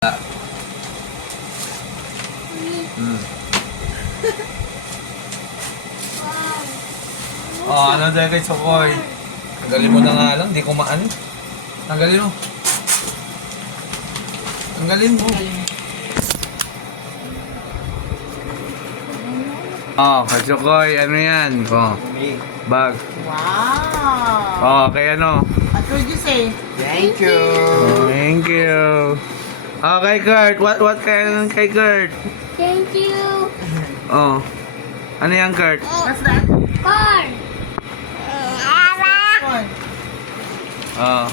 Oh, ano dahil kay Chokoy? Tanggalin mo na nga lang, di kumaan. Tanggalin mo. Tanggalin mo. Oh, kay Chokoy, ano yan? Oh, bag. Wow! Oh, kay ano? What would you say? Thank you. Thank you. Oh, kay Kurt. What kay Kurt? Thank you. Oh. Ano yan, Kurt? What's that? Corn. One. Oh.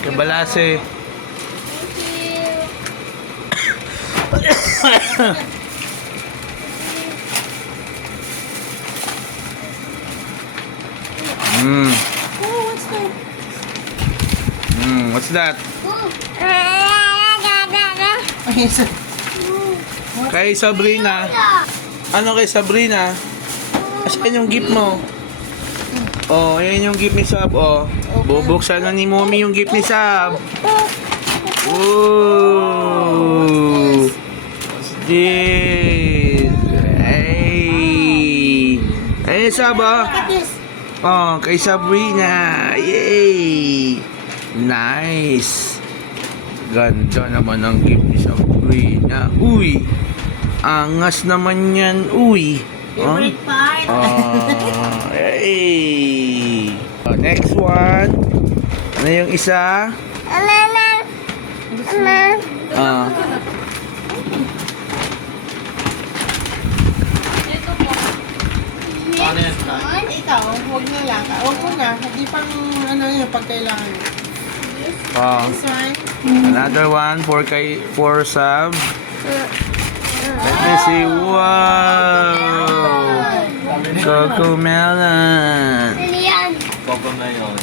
Kay Balase. Thank you. Mm. Oh, what's that? What's that? Okay, so, Kay Sabrina. Ano kay Sabrina? Asan yung gift mo? Oh, ayan yung gift ni Sab. Oh, bubuksan na ni Mommy yung gift ni Sab. Ooh. What's this? Hey. Hey, Sab, oh. look at this. Oh, kay Sabrina. Yay! Nice. Ganda naman ang gift ni Sabrina. Uy! Angas naman yan. Uy! Favorite part? Hey! Next one. Ano yung isa? Ah. Ikaw, huwag na lang. Huwag mo na. Hindi pang ano yung pagkailangan. Oh. This one. Another one for Sab. Let me see. Wow! Coco melon. Ano yan? Coco na yun.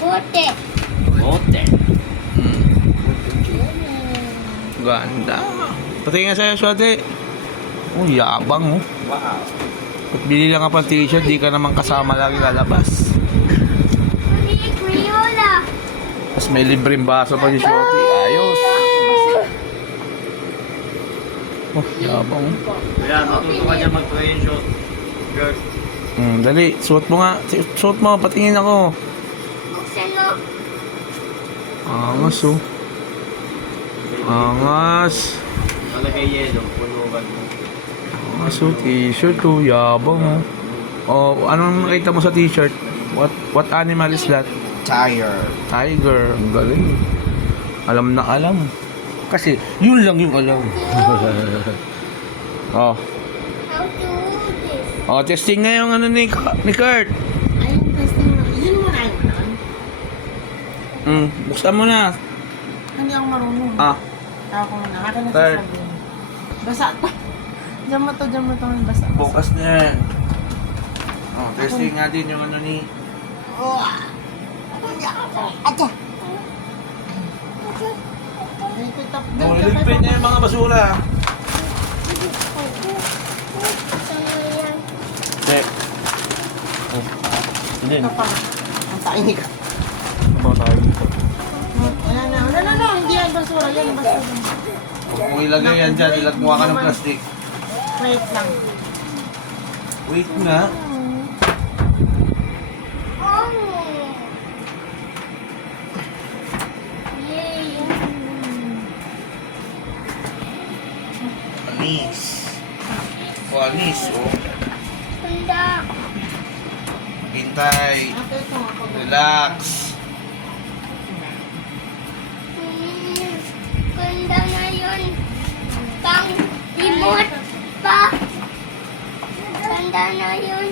Bote. Bote. Ganda. Pati nga sa'yo, Swate. Oh, yabang, oh. Wow. At bili lang ka pa t-shirt, di ka naman kasama lagi lalabas. Mami, Crayola. Tapos may libreng baso pa si Swate. Ayos. Oh, yabang, oh. Kaya matuto ka dyan mag-screenshot. Girl. Dali, suot mo nga. Suot mo, patingin ako. Buksan mo. Angas, oh. Angas. Nalagay yelo. Pulugan mo. Angas, oh. T-shirt, oh. Yabang, oh. Oh, anong nakita mo sa t-shirt? What animal is that? Tire. Tiger. Ang galing. Alam na alam. Kasi, yun lang yung alam. Oh. How to do this? Oh, testing na yung ano ni Kurt. Ayun, testing mo. Yun mo na yun. Buksan mo na. Hindi ako marunong. Ah, Ako na. Akin na Third. sasabihin. Basa pa. Diyan mo to. Basa. bukas na yan. Oh, testing natin yung ano ni... Ato. Dito tap. Oh, iligpit niya yung mga basura. Buksan mo yan. Check. Hindi. Ito pa. Ang taini ka. Ito tayo dito. Ayan na. No. Hindi yan basura. Yan basura. Huwag mo ilagay yan dyan. Ilagmuha ka ng plastic. Wait lang. Wait nga. Oh. Yay. Anis. Oh, anis. Oh. Handa. Hintay. Ito ako. Relax. Handa na yun. Pang remote pa. Handa na yun.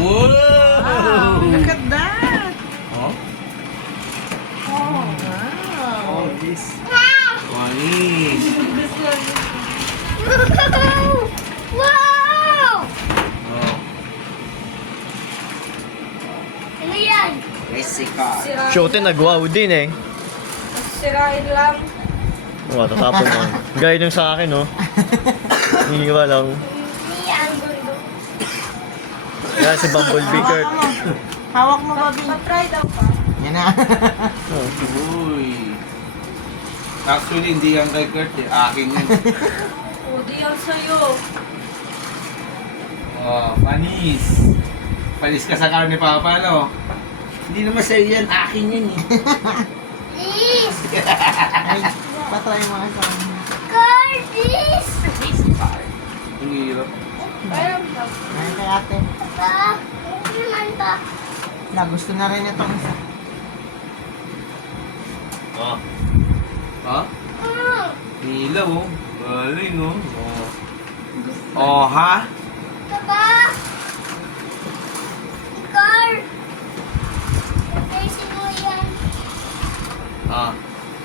Wow! Look at that. Oh? Oh, wow. This. Oh, anis. Wow! Oh. Ano yan? Race car. Shote nag-wow din eh. Sirain lang. Oo, tatapon mo. Gaya nung sa akin, no? Hiniwa lang. Ano yan? Yan si Bumblebee, Kurt. Hawak mo, Bobby. Pa-try daw pa. Yan na. Uy. Actually, hindi yan kay Kurt eh. Akin yan. O, di yan sa'yo. Oh, panis. Panis ka sa karne, Papa, no? Hindi naman sa'yo yan. Akin yan eh. Please. Ay, patry mo sa akin. Car, please. Ang hirap. Parang daw. Ay, kay ate. Pa, naman pa. Na, gusto na rin itong isa. Oh. Ha? Mm. Nilaw, oh. Galing, oh. Oh, ha? Papa. Car. Ayusin mo yan. Ah.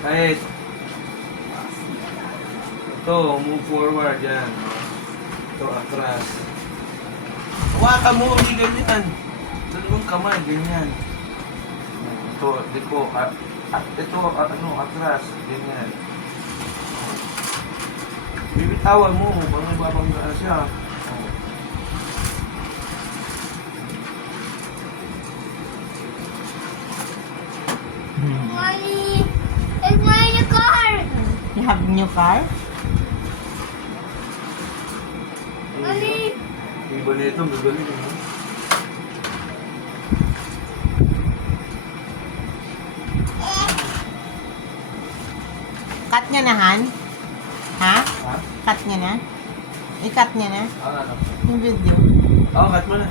Kahit. Ito, move forward yan. Ito, atras. Hawakan mo, hindi ganyan. Dalawang kamay, ganyan. Ito, ito, ito, ano, atras, ganyan. Bibitawan mo, parang ibabanggaan siya. Oh. Money. It's my new car. You have new car? Money. Iba na ito, gagaling. Oh. Cut niya na, Han? Ha? Ha? Cut niya na? I-cut niya na? Ah, ano? Yung video. Oh, cut mo na.